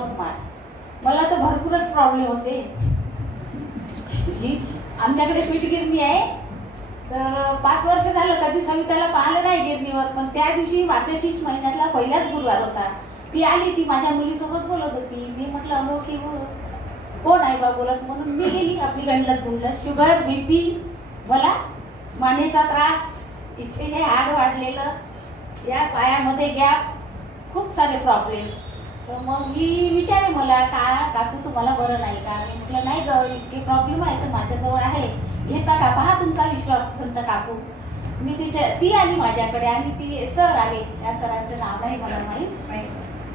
यवतमाळ. मला तर भरपूरच प्रॉब्लेम होते. आमच्याकडे पीठ गिरणी आहे, तर 5 वर्ष झालं कधी सविताला पाहिलं नाही गिरणीवर. पण त्या दिवशी मार्गशीर्ष महिन्यातला पहिलाच गुरुवार होता. ती आली, ती माझ्या मुलीसोबत बोलत होती. मी म्हटलं अनोळखी कोण आहे बा बोलत, म्हणून मी गेली. आपली गंडत गुंडत, शुगर BP, मला मानेचा त्रास, इथे हे हाड वाढलेलं, या पायामध्ये गॅप, खूप सारे प्रॉब्लेम. तर मग ही विचारे मला, का काकू तुम्हाला बरं नाही का? मी म्हटलं नाही ग, इतके प्रॉब्लेम आहे तर माझ्याजवळ आहे, घेता का? पहा तुमचा विश्वास असेल तर काकू. मी ती आली माझ्याकडे आणि ती सर आले, त्या सरांचं नाव नाही मला माहीत.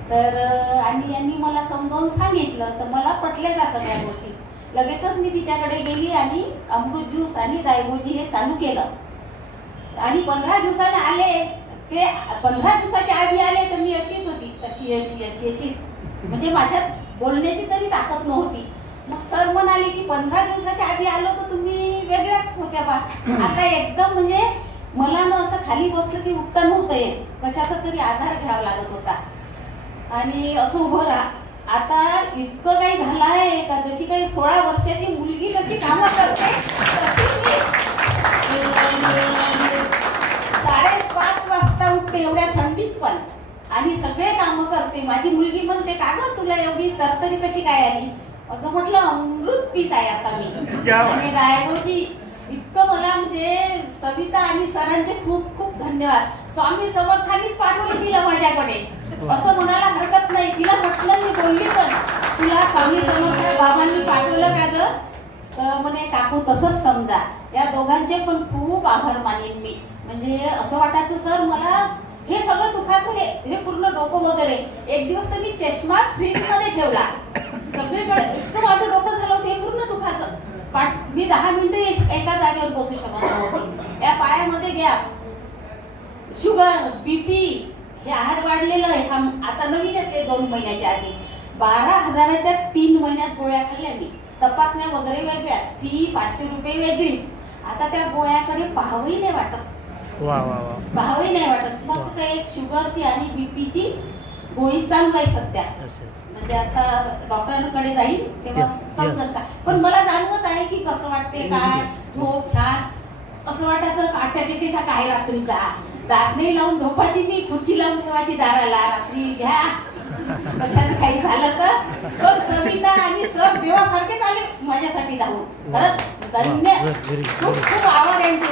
तर आणि यांनी मला समजावून सांगितलं, तर मला पटल्या त्या सगळ्या गोष्टी. लगेचच मी तिच्याकडे गेली आणि अमृत ज्यूस आणि डायगोजी हे चालू केलं. आणि 15 दिवसाने आले ते, 15 दिवसाच्या आधी आले तर मी अशीच होती, अशी म्हणजे माझ्यात बोलण्याची तरी ताकद नव्हती. मग सर म्हणाले की 15 दिवसाच्या आधी आलो तर तुम्ही वेगळ्याच होत्या बा. आता एकदम म्हणजे मला ना असं खाली बसलं की उठता नव्हतं येत, कशाचा तरी आधार घ्यावा लागत होता. आणि असं उभं राहा. आता इतकं काही झालं आहे का, जशी काही 16 वर्षाची मुलगी कशी कामं करते तशी मी 5:30 वाजता उठते, एवढ्या थंडीत पण, आणि सगळे कामं करते. माझी मुलगी म्हणते का गं तुला एवढी तरतरी कशी काय आली? अगं म्हटलं अमृत पीत आहे आता मी, आणि रायगोजी. इतकं मला म्हणजे सविता आणि सरांचे खूप खूप धन्यवाद. स्वामी समर्थांनीच पाठवलं तिला माझ्याकडे, असं म्हणायला हरकत नाही. तिला म्हटलं, मी बोलली पण, तुला स्वामी समर्थ बाबांनी पाठवलं का ग? तर म्हणे काकू तसंच समजा. या दोघांचे पण खूप आभार मानेन मी. म्हणजे असं वाटायचं सर मला हे सगळं दुखाचं, हे पूर्ण डोकं वगैरे. एक दिवस तर मी चष्मा फ्रीजमध्ये ठेवला, सगळीकडे इतकं माझं डोकं झालं होतं, हे पूर्ण दुखाचं. मी 10 मिनिटं एका जागेवर बसू शकत नव्हते. या पायामध्ये गॅप, शुगर, BP, हे हाड वाढलेलं आहे. आता नवीनच आहे 2 महिन्याच्या आधी. 12,000च्या 3 महिन्यात गोळ्या खाल्ल्या मी. तपासण्या वगैरे वेगळ्याच, फी 500 रुपये वेगळीच. आता त्या गोळ्याकडे पाहावंही नाही वाटत. पाहावंही नाही वाटत. फक्त एक शुगरची आणि BPची गोळी चालू आहे सध्या. म्हणजे आता डॉक्टरांकडे जाईल तेव्हा समजेल का. पण मला जाणवत आहे की कसं वाटते, काय झोप छान. असं वाटायचं काट्यात येते का काय रात्रीचा. दात नाही लावून झोपायची मी, खुर्ची लावून ठेवायची दाराला, रात्री घ्या कशाने काही झालं तर. सविता आणि सर देवासारखेच आले माझ्यासाठी धावून. खरंच धन्य, खूप खूप आभार यांचे.